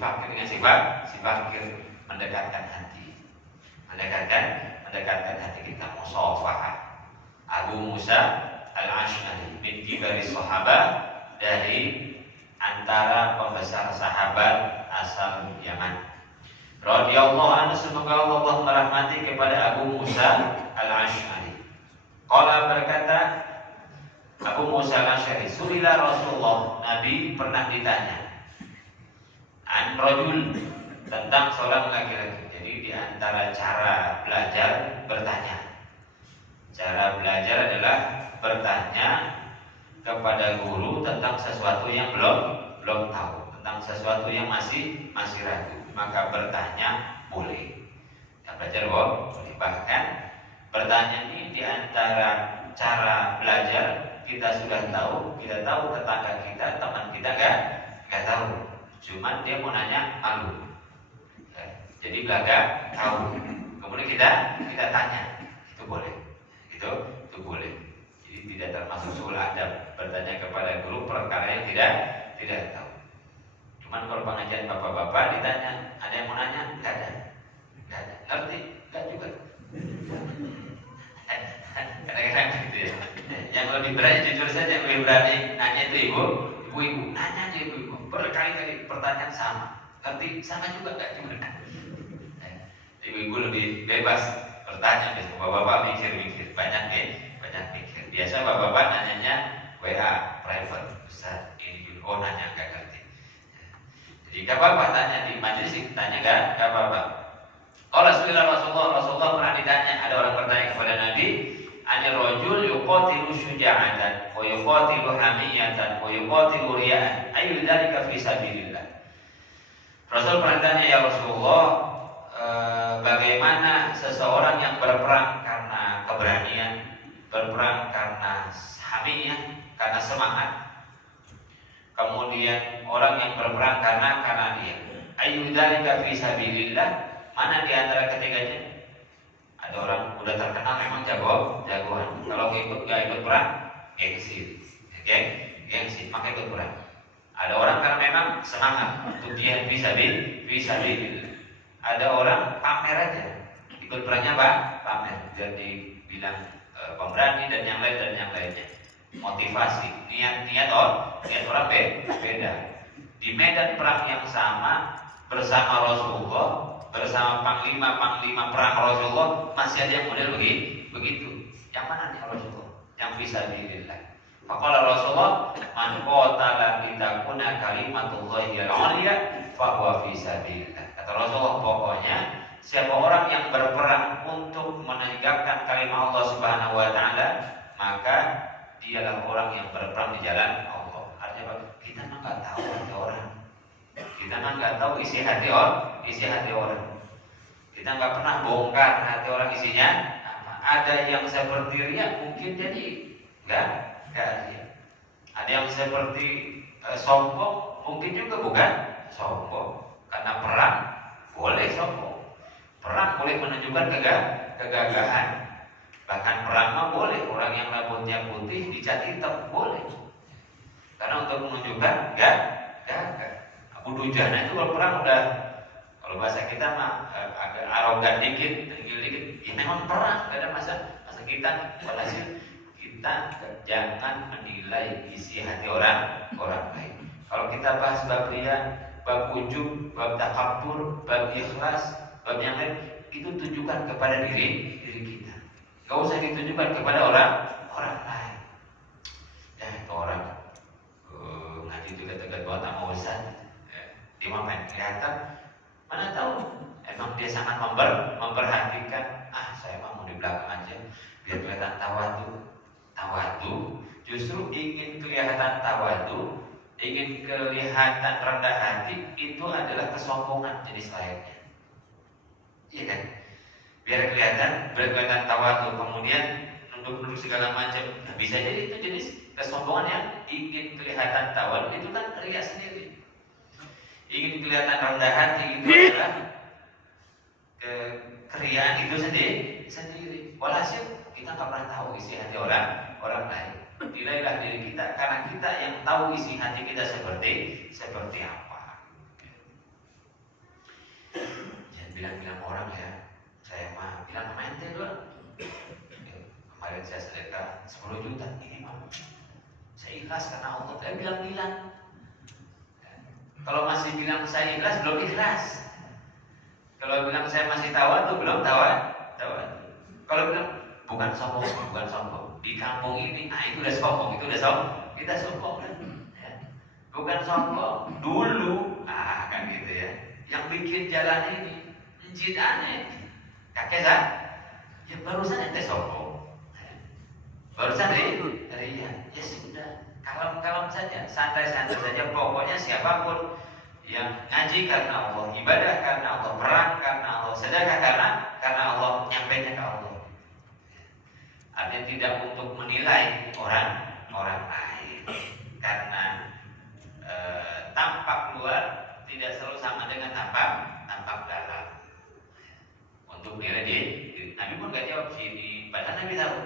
fakir dengan si fakir, mendekatkan hati, mendekatkan hati kita. Musafahah. Abu Musa Al-Asy'ari min kibari sahabat, dari antara pembesar sahabat asal Yaman. Radhiyallahu anhu, semoga Allah merahmati kepada Abu Musa Al-Asy'ari. Qala, berkata Abu Musa Al-Asy'ari, sulila Rasulullah, Nabi pernah ditanya an rajul, tentang seorang laki-laki. Jadi di antara cara belajar bertanya. Cara belajar adalah bertanya kepada guru tentang sesuatu yang belum tahu, tentang sesuatu yang masih ragu, maka bertanya boleh. Ya, belajar boleh. Bahkan bertanya ini di antara cara belajar. Kita sudah tahu, kita tahu tetangga kita, teman kita enggak tahu. Cuman dia mau nanya malu. Ya, jadi belaga tahu. Kemudian kita tanya, itu boleh. Itu boleh. Jadi tidak termasuk sul adab bertanya kepada guru perkara yang tidak tahu. Cuman kalau pengajian bapak-bapak ditanya, ada yang mau nanya? Enggak ada. Ngerti? Enggak juga. Kadang-kadang gitu ya. Yang lebih berani, jujur saja, lebih berani nanya itu ibu-ibu, nanya aja ibu-ibu. Berkali-kali pertanyaan sama. Ngerti? Sama juga enggak juga. Ibu-ibu lebih bebas bertanya, bapak-bapak mikir-mikir, banyak mikir. Biasa bapak-bapak nanyanya WA private, Ustaz ini dulu, nanya enggak ngerti. Jadi enggak apa-apa tanya di majelis, tanya enggak apa-apa. Qala Rasulullah pernah ditanya, ada orang bertanya kepada Nabi, anir rajul yuqatilu syuja'atan wa yuqatilu hamiyatan wa yuqatilu riya'an, ayu dzalika fi sabilillah. Rasul pernah ditanya, ya Rasulullah, bagaimana seseorang yang berperang karena keberanian, berperang karena hamiyah, karena semangat, kemudian orang yang berperang karena dia. Ayu dzalika fi sabilillah, mana di antara ketiganya? Ada orang udah terkenal memang jagoan. Kalau nggak ikut perang, gengsi, maka ikut perang. Ada orang karena memang semangat untuk dia bisa. Ada orang pamer aja, ikut perangnya pamer, jadi bilang pemberani dan yang lainnya. Motivasi, niat orang beda. Di medan perang yang sama bersama Rasulullah, bersama panglima perang Rasulullah, masih ada yang model begitu. Yang mana nih Rasulullah? Yang bisa bilillah. Faqala Rasulullah, man qatala litakuna kalimatullahi al-'ulya fa huwa fi sabilillah. Kata Rasulullah, pokoknya siapa orang yang berperang untuk menegakkan kalimat Allah Subhanahu wa taala, maka dialah orang yang berperang di jalan Allah. Artinya apa? Kita enggak tahu hati orang. Kita enggak tahu isi hati orang. Kita enggak pernah bongkar hati orang isinya apa. Ada yang seperti riya, mungkin jadi enggak riya. Ada yang seperti sombong, mungkin juga bukan sombong. Karena perang boleh sombong. Perang boleh menunjukkan kegagahan. Bahkan perang mah boleh orang yang rambutnya putih dicat hitam, boleh. Karena untuk menunjukkan gagah. Abu Dujana itu kalau perang udah, kalau bahasa kita mah agak arogan dikit, tenggil dikit. Ya memang perang, gak ada masa kita. Walhasil kita jangan menilai isi hati orang lain. Kalau kita bahas bab riya, bab ujub, bab takabbur, bab ikhlas, bab yang lain, itu tujukan kepada diri kita. Gak usah ditujukan kepada orang lain. Ya itu orang ngaji juga tegak buat sama Ustaz. Dia main kelihatan, mana tahu emang dia sangat memperhatikan. Saya mau di belakang aja biar kelihatan tawadu. Justru ingin kelihatan tawadu, ingin kelihatan rendah hati, itu adalah kesombongan jenis lainnya. Iya kan? Biar kelihatan tawadu, kemudian nunduk segala macam. Nah, bisa jadi itu jenis kesombongan yang ingin kelihatan tawadu, itu kan riya sendiri. Ingin kelihatan rendah hati itu adalah keriaan itu sendiri. Walhasil kita nggak pernah tahu isi hati orang lain. Nilailah diri kita karena kita yang tahu isi hati kita seperti apa. juta. Ini mah saya ikhlas karena Allah. Bilang-bilang. Kalau masih bilang saya ikhlas, belum ikhlas. Kalau bilang saya masih tawadu, belum tawadu. Kalau bilang bukan sombong, bukan sombong. Di kampung ini, nah itu udah sombong, kita sombong kan? Ya. Bukan sombong, dulu, kan gitu ya. Yang bikin jalan ini, njid aneh. Kakek kan? Ya barusan ente sombong. Barusan ya sudah, kalem-kalem saja, santai-santai saja. Pokoknya siapapun yang ngaji karena Allah, ibadah karena Allah, perang karena Allah, sedekah karena Allah, nyampainya ke Allah. Artinya tidak untuk menilai orang lain, karena tampak luar tidak selalu sama dengan tampak dalam. Untuk nilai Nabi pun gak jawab sini, padahal Nabi tahu.